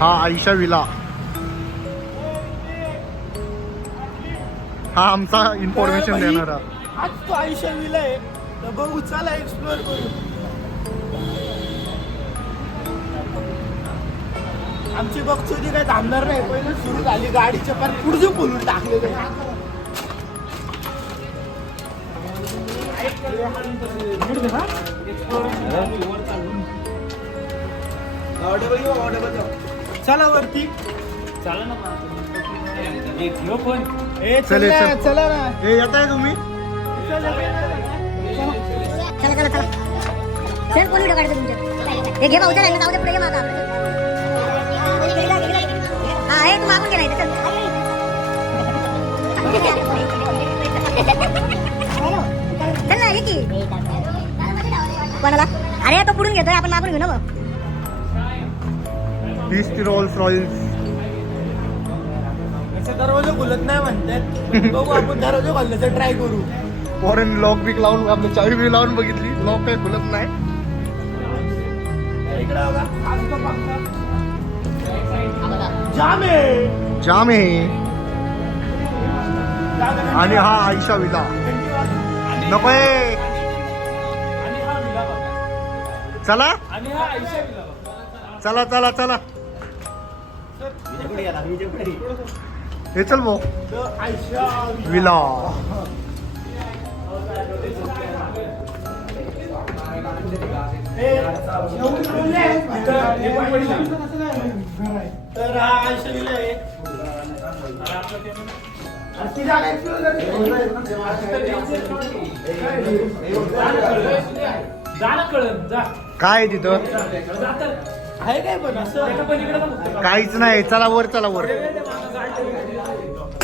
हा आयशा विला, हा आमचा इन्फॉर्मेशन देणारा. आज तो आयशा विला आहे तर बघू, चला एक्सप्लोर करू. आमची बघचोदी काय थांबणार नाही, पहिलं सुरू झाली गाडीच्या पण पुढचं बोलून टाकले. चला वरती, चला ना चले, चल. चला ना. हे येत आहे तुम्ही? चला चला चला चल, कोणी व्हिडिओ काढतो तुमच्या? हे घे भाऊ, चला जाऊ दे, पुढे ये मागा. हा हे तू मागून गेला इथे, चल. चल ना, ये की कोणाला? अरे तो पुढून घेतोय, आपण मागून घेऊ ना मग. दिस रोल्स रॉयल्स. दरवाजा खुलत नाही म्हणतात, बघू आपण दरवाजा खोलण्याचा ट्राय करू. फॉरेन लॉक बिक लावून, आपली चावी बी लावून बघितली, लॉक काही खुलत नाही. इकडे बघा, जाम आहे. जाम आहे. आणि हा आयशा विला नकोय. चला चला चला चला, हे चल भाऊ. आयशा विला. तर हा आयशा विला आहे. काय आहे तिथं? आहे काय पण असं काहीच नाही. चला वर, चला वर.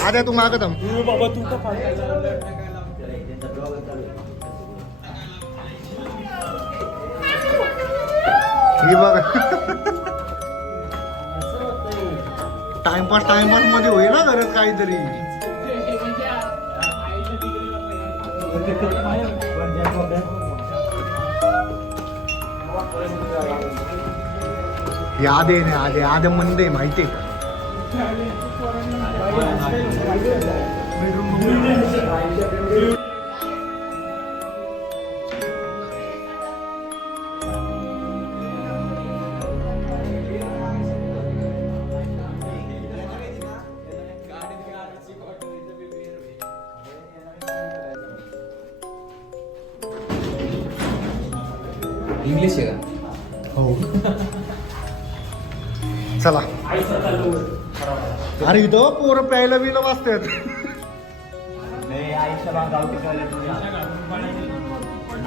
आद्या तू मागत बाबा तू तर ही बघ. टाइमपास मध्ये होईल ना घरात काहीतरी. हे आदे नाही, आदे मंदे माहिती का? इंग्लिश आहे का? हो. चला. अरे इथं पोरं प्यायला बिलं वाजतात.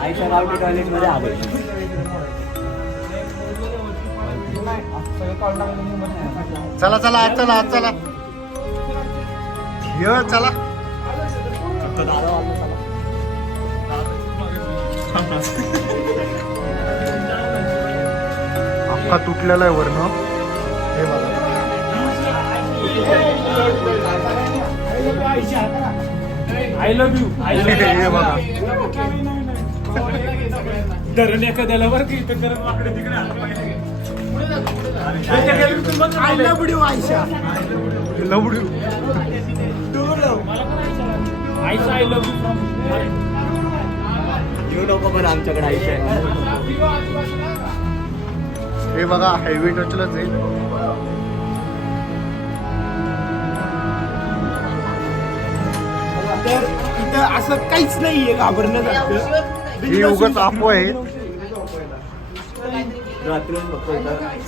आयशा गावठी टॉयलेट मध्ये आले. चला चला आज, चला आज, चला ये, चला. अख्खा तुटलेला आहे वरनं. हे बघा. I love you. हे बघा. धरण एखाद्याला बरं की इथं करत वाकडे तिकडे आलं पाहिजे. I love you Ayesha. लवडू. Ayesha I love you from. येऊ नको पण आमच्याकडे आयशा आहे. हे बघा, हायवे टचलंच आहे. तर इथं असं काहीच नाहीये घाबरण्यासारखं. ही उगाच अफवा आहे.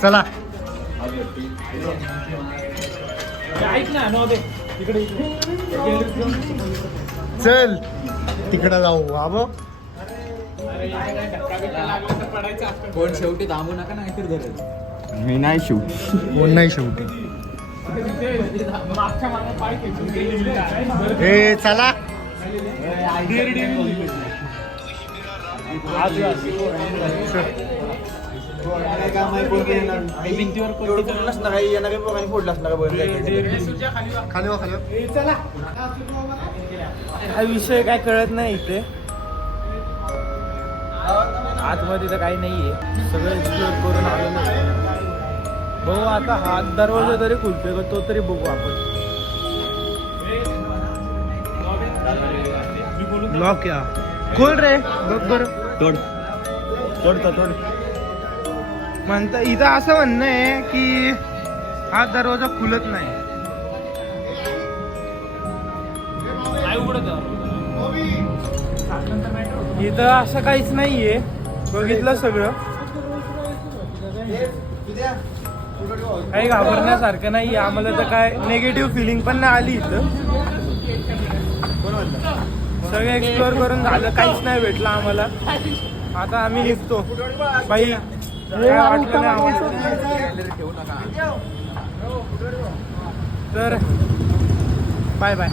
चला. ऐक ना नो दे तिकडे चल तिकडे जाऊ. बाबा कोण शेवटी थांबू नका ना, ऐकत धरेल. मी नाही शिव. कोण नाही शेवटी. मागच्या मागे पाय खेचून गेलेली आहे. हे चला. भिंतीवर फोडलाच ना काही, यांना काही फोडलाच ना खाली वा, खाली वा. चला. हा विषय काय कळत नाही इथे. आतमध्ये तर काही नाहीये, सगळं एक्सप्लोर करून आलेलं. भाऊ आता हा दरवाजा तरी खुलतोय का तो तरी बघू आपण. लॉक या खोल रे बघ बर. तोड म्हणता इथं असं म्हणणं आहे की हा दरवाजा खुलत नाही. इथं असं काहीच नाहीये. बघितलं सगळं काही घाबरण्यासारखं नाही. आम्हाला तर काय निगेटिव्ह फिलिंग पण नाही आली. इथं सगळं एक्सप्लोअर करून झालं, काहीच नाही भेटलं आम्हाला. आता आम्ही निघतो. बाई काय वाटलं नाही आम्हाला. तर बाय बाय.